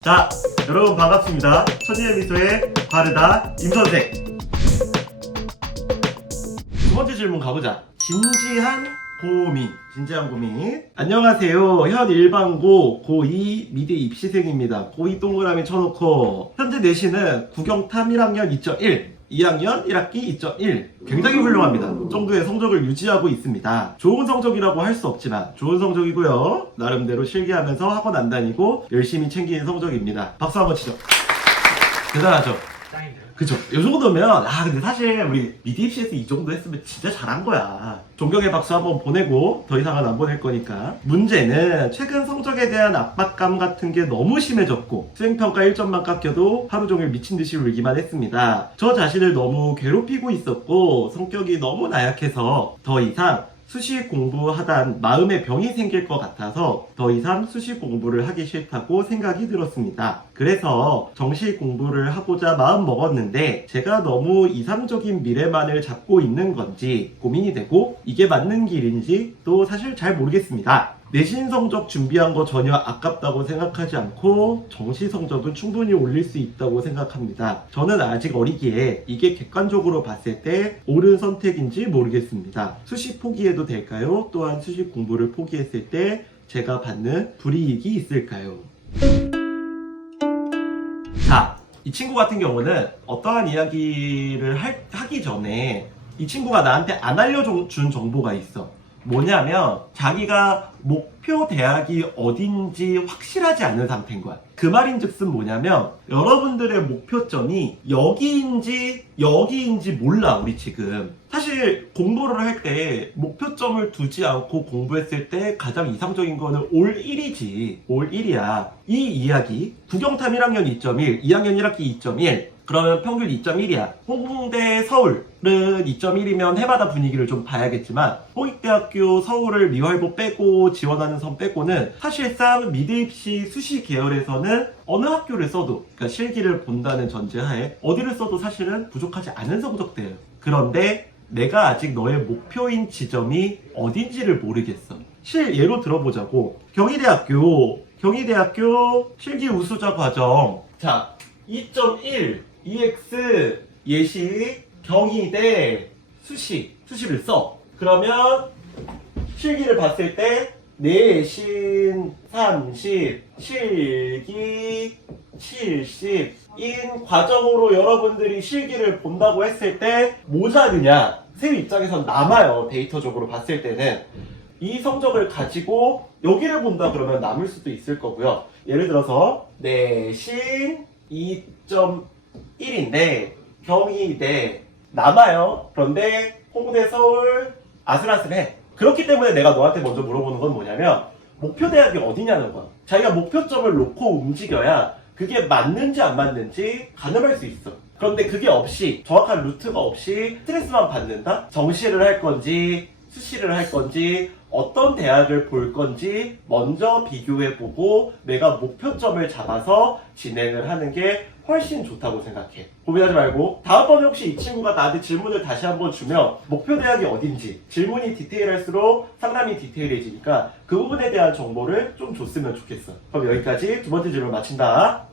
자, 여러분 반갑습니다. 천리의 미소의 바르다 임선생. 두 번째 질문 가보자. 진지한 고민. 안녕하세요. 현 일반고 고2 미대 입시생입니다. 고2 동그라미 쳐놓고 현재 내신은 국영탐 1학년 2.1 2학년 1학기 2.1 굉장히 훌륭합니다. 정도의 성적을 유지하고 있습니다. 좋은 성적이라고 할 수 없지만 좋은 성적이고요. 나름대로 실기하면서 학원 안 다니고 열심히 챙기는 성적입니다. 박수 한번 치죠. 대단하죠? 짱인데요? 그쵸. 이 정도면 근데 사실 우리 미대 입시에서 이 정도 했으면 진짜 잘한 거야. 존경의 박수 한번 보내고 더 이상은 안 보낼 거니까. 문제는 최근 성적에 대한 압박감 같은 게 너무 심해졌고 수행평가 1점만 깎여도 하루 종일 미친 듯이 울기만 했습니다. 저 자신을 너무 괴롭히고 있었고 성격이 너무 나약해서 더 이상 수시 공부하단 마음의 병이 생길 것 같아서 더 이상 수시 공부를 하기 싫다고 생각이 들었습니다. 그래서 정시 공부를 하고자 마음 먹었는데 제가 너무 이상적인 미래만을 잡고 있는 건지 고민이 되고 이게 맞는 길인지 또 사실 잘 모르겠습니다. 내신 성적 준비한 거 전혀 아깝다고 생각하지 않고 정시 성적은 충분히 올릴 수 있다고 생각합니다. 저는 아직 어리기에 이게 객관적으로 봤을 때 옳은 선택인지 모르겠습니다. 수시 포기해도 될까요? 또한 수시 공부를 포기했을 때 제가 받는 불이익이 있을까요? 자, 이 친구 같은 경우는 어떠한 이야기를 하기 전에 이 친구가 나한테 안 알려준 정보가 있어. 뭐냐면 자기가 목표 대학이 어딘지 확실하지 않은 상태인 거야. 그 말인즉슨 뭐냐면 여러분들의 목표점이 여기인지 몰라. 우리 지금 사실 공부를 할 때 목표점을 두지 않고 공부했을 때 가장 이상적인 거는 올 1이지. 올 1이야. 이 이야기 국영탐 1학년 2.1 2학년 1학기 2.1 그러면 평균 2.1이야. 홍대 서울은 2.1이면 해마다 분위기를 좀 봐야겠지만 홍익대학교 서울을 미활보 빼고 지원하는 선 빼고는 사실상 미대 입시 수시 계열에서는 어느 학교를 써도 그러니까 실기를 본다는 전제하에 어디를 써도 사실은 부족하지 않은 성적대예요. 그런데 내가 아직 너의 목표인 지점이 어딘지를 모르겠어. 예로 들어보자고. 경희대학교 실기 우수자 과정. 자, 2.1 EX 예시 경희대 수시를 써. 그러면 실기를 봤을 때 내신 30 실기 70인 과정으로 여러분들이 실기를 본다고 했을 때 모자르냐? 쌤 입장에선 남아요. 데이터적으로 봤을 때는 이 성적을 가지고 여기를 본다 그러면 남을 수도 있을 거고요. 예를 들어서 내신 2.1인데 경희대 남아요. 그런데 홍대 서울 아슬아슬해. 그렇기 때문에 내가 너한테 먼저 물어보는 건 뭐냐면 목표 대학이 어디냐는 거야. 자기가 목표점을 놓고 움직여야 그게 맞는지 안 맞는지 가늠할 수 있어. 그런데 그게 없이 정확한 루트가 없이 스트레스만 받는다? 정시를 할 건지 수시를 할 건지 어떤 대학을 볼 건지 먼저 비교해보고 내가 목표점을 잡아서 진행을 하는 게 훨씬 좋다고 생각해. 고민하지 말고 다음번에 혹시 이 친구가 나한테 질문을 다시 한번 주면 목표 대학이 어딘지 질문이 디테일할수록 상담이 디테일해지니까 그 부분에 대한 정보를 좀 줬으면 좋겠어. 그럼 여기까지 두 번째 질문 마친다.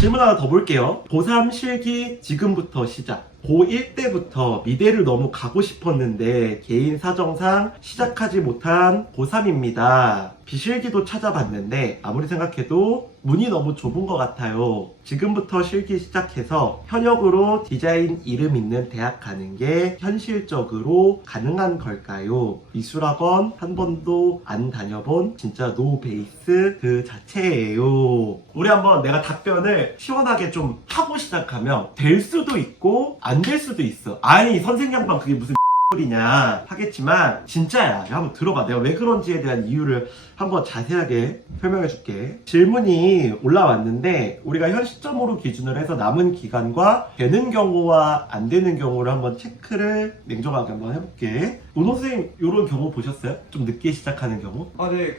질문 하나 더 볼게요. 고3 실기 지금부터 시작. 고1 때부터 미대를 너무 가고 싶었는데 개인 사정상 시작하지 못한 고3입니다. 비실기도 찾아봤는데 아무리 생각해도 문이 너무 좁은 것 같아요. 지금부터 실기 시작해서 현역으로 디자인 이름 있는 대학 가는 게 현실적으로 가능한 걸까요? 미술학원 한 번도 안 다녀본 진짜 노 베이스 그 자체예요. 우리 한번 내가 답변을 시원하게 좀 하고 시작하면 될 수도 있고 안 될 수도 있어. 아니 선생 양반 그게 무슨 이냐 하겠지만 진짜야. 한번 들어봐. 내가 왜 그런지에 대한 이유를 한번 자세하게 설명해 줄게. 질문이 올라왔는데 우리가 현 시점으로 기준을 해서 남은 기간과 되는 경우와 안 되는 경우를 한번 체크를 냉정하게 한번 해볼게. 문호 선생님 이런 경우 보셨어요? 좀 늦게 시작하는 경우? 네,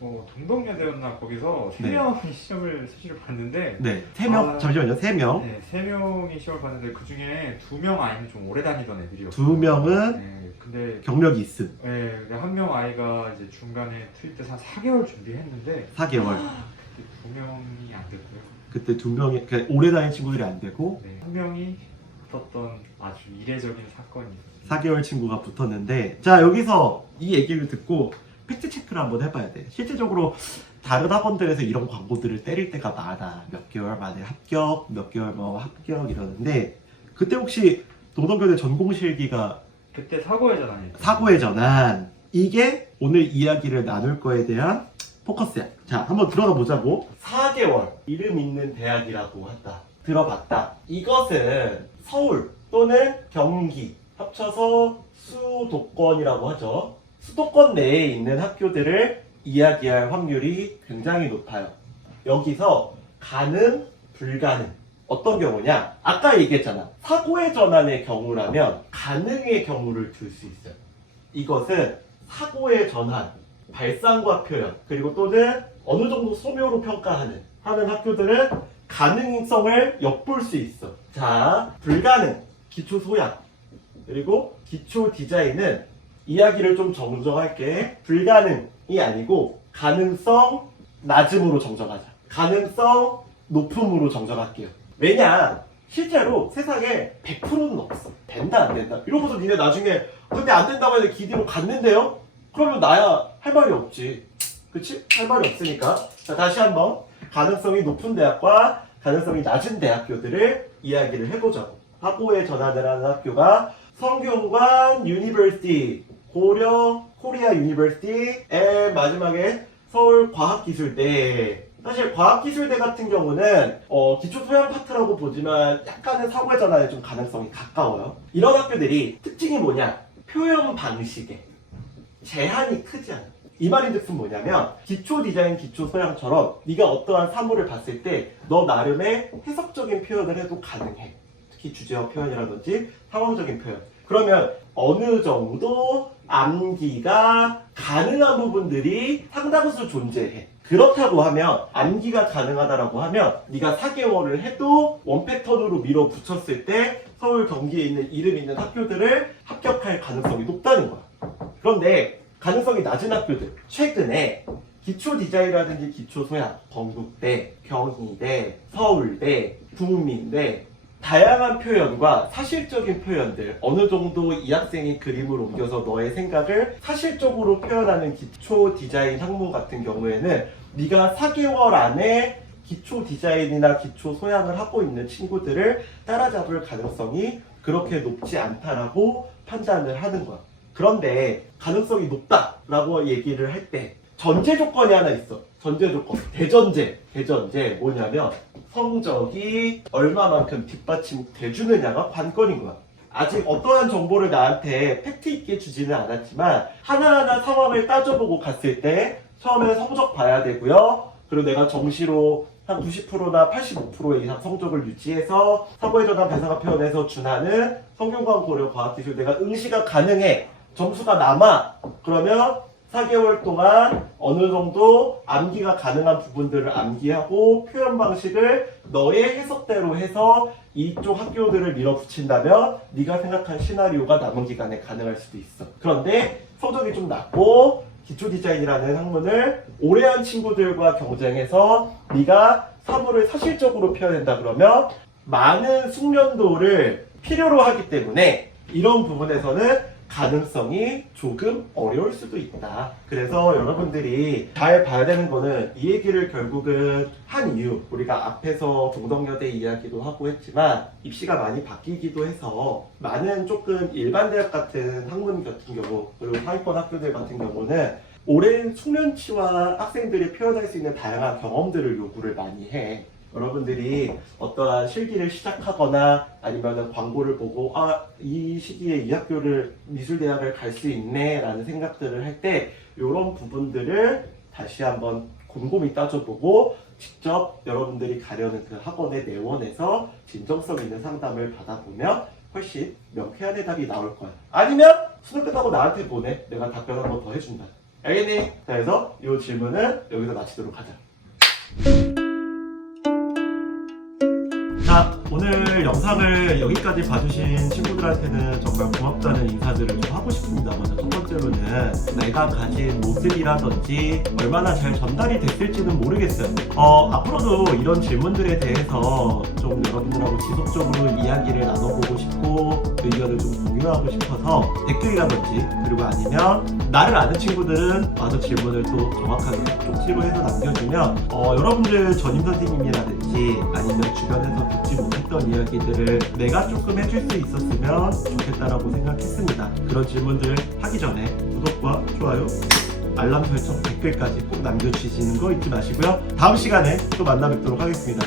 동덕여대였나 거기서 세 네. 명이 시험을 사실 봤는데, 네, 3명 잠시만요. 3명 네, 3명이 시험을 봤는데 그 중에 2명 아니면 좀 오래 다니던 애들이었어요. 2명은 정도는 네, 근데 경력이 있음. 네, 근데 한 명 아이가 이제 중간에 투입 돼서 한 4개월 준비했는데 4개월. 그때 2명이 안 됐고요. 그때 2명이 그러니까 오래 다닌 친구들이 안 되고 네, 한 명이 붙었던 아주 이례적인 사건이 있었어요. 4개월 친구가 붙었는데, 자 여기서 이 얘기를 듣고 팩트 체크를 한번 해봐야 돼. 실제적으로 다른 학원들에서 이런 광고들을 때릴 때가 많아. 몇 개월 만에 합격, 몇 개월 뭐 합격 이러는데, 그때 혹시 동덕여대 전공실기가 그때 사고의 전환이 사고의 전환, 이게 오늘 이야기를 나눌 거에 대한 포커스야. 자, 한번 들어가 보자고. 4개월 이름 있는 대학이라고 한다. 들어봤다. 이것은 서울 또는 경기 합쳐서 수도권이라고 하죠. 수도권 내에 있는 학교들을 이야기할 확률이 굉장히 높아요. 여기서 가능, 불가능. 어떤 경우냐? 아까 얘기했잖아. 사고의 전환의 경우라면 가능의 경우를 들 수 있어요. 이것은 사고의 전환, 발상과 표현, 그리고 또는 어느 정도 소묘로 평가하는 하는 학교들은 가능성을 엿볼 수 있어. 자, 불가능, 기초 소양, 그리고 기초 디자인은 이야기를 좀 정정할게. 불가능이 아니고 가능성 낮음으로 정정하자. 가능성 높음으로 정정할게요. 왜냐? 실제로 세상에 100%는 없어. 된다 안 된다 이러고서 니네 나중에 근데 안 된다고 해서 기대로 갔는데요? 그러면 나야 할 말이 없지. 그치? 할 말이 없으니까. 자, 다시 한번 가능성이 높은 대학과 가능성이 낮은 대학교들을 이야기를 해보자고. 학고에 전환을 하는 학교가 성균관 유니버시티, 고려 코리아 유니버시티, 마지막에 서울과학기술대. 사실 과학기술대 같은 경우는 기초 소양 파트라고 보지만 약간은 사고의 전환에 좀 가능성이 가까워요. 이런 학교들이 특징이 뭐냐? 표현 방식에 제한이 크지 않아. 이 말인즉슨 뭐냐면 기초 디자인, 기초 소양처럼 네가 어떠한 사물을 봤을 때 너 나름의 해석적인 표현을 해도 가능해. 특히 주제어 표현이라든지 상황적인 표현. 그러면 어느 정도 암기가 가능한 부분들이 상당수 존재해. 그렇다고 하면 암기가 가능하다라고 하면 네가 4개월을 해도 원 패턴으로 밀어붙였을 때 서울 경기에 있는 이름 있는 학교들을 합격할 가능성이 높다는 거야. 그런데 가능성이 낮은 학교들, 최근에 기초 디자인이라든지 기초 소양, 건국대, 경희대, 서울대, 국민대, 다양한 표현과 사실적인 표현들, 어느 정도 이 학생이 그림을 옮겨서 너의 생각을 사실적으로 표현하는 기초 디자인 학문 같은 경우에는 네가 4개월 안에 기초 디자인이나 기초 소양을 하고 있는 친구들을 따라잡을 가능성이 그렇게 높지 않다라고 판단을 하는 거야. 그런데 가능성이 높다라고 얘기를 할 때 전제 조건이 하나 있어. 전제 조건. 대전제 뭐냐면 성적이 얼마만큼 뒷받침돼주느냐가 관건인 거야. 아직 어떠한 정보를 나한테 팩트 있게 주지는 않았지만 하나하나 상황을 따져보고 갔을 때 처음에 성적 봐야 되고요. 그리고 내가 정시로 한 90%나 85% 이상 성적을 유지해서 사고의 전환 배상과 표현에서 준하는 성균관 고려 과학기술 내가 응시가 가능해. 점수가 남아. 그러면 4개월 동안 어느 정도 암기가 가능한 부분들을 암기하고 표현 방식을 너의 해석대로 해서 이쪽 학교들을 밀어붙인다면 네가 생각한 시나리오가 남은 기간에 가능할 수도 있어. 그런데 성적이 좀 낮고 기초 디자인이라는 학문을 오래 한 친구들과 경쟁해서 네가 사물을 사실적으로 표현한다 그러면 많은 숙련도를 필요로 하기 때문에 이런 부분에서는 가능성이 조금 어려울 수도 있다. 그래서 여러분들이 잘 봐야 되는 거는 이 얘기를 결국은 한 이유, 우리가 앞에서 동덕여대 이야기도 하고 했지만 입시가 많이 바뀌기도 해서 많은 조금 일반 대학 같은 학문 같은 경우 그리고 하위권 학교들 같은 경우는 오랜 숙련치와 학생들이 표현할 수 있는 다양한 경험들을 요구를 많이 해. 여러분들이 어떠한 실기를 시작하거나 아니면 광고를 보고 이 시기에 이 학교를 미술대학을 갈 수 있네 라는 생각들을 할 때 이런 부분들을 다시 한번 곰곰이 따져보고 직접 여러분들이 가려는 그 학원의 내원에서 진정성 있는 상담을 받아보면 훨씬 명쾌한 해답이 나올 거야. 아니면 수능 끝나고 나한테 보내. 내가 답변 한 번 더 해준다. 알겠니? 그래서 이 질문은 여기서 마치도록 하자. 자, 오늘 영상을 여기까지 봐주신 친구들한테는 정말 고맙다는 인사들을 좀 하고 싶습니다. 먼저 첫 번째로는 내가 가진 모습이라든지 얼마나 잘 전달이 됐을지는 모르겠어요. 앞으로도 이런 질문들에 대해서 좀 여러분들하고 지속적으로 이야기를 나눠보고 싶고 의견을 좀 공유하고 싶어서 댓글이라든지 그리고 아니면 나를 아는 친구들은 와서 질문을 또 정확하게 쪽지로 해서 남겨주면 여러분들 전임 선생님이라든지 아니면 주변에서 듣지 못했던 이야기들을 내가 조금 해줄 수 있었으면 좋겠다라고 생각했습니다. 그런 질문들 하기 전에 구독과 좋아요, 알람 설정, 댓글까지 꼭 남겨주시는 거 잊지 마시고요. 다음 시간에 또 만나 뵙도록 하겠습니다.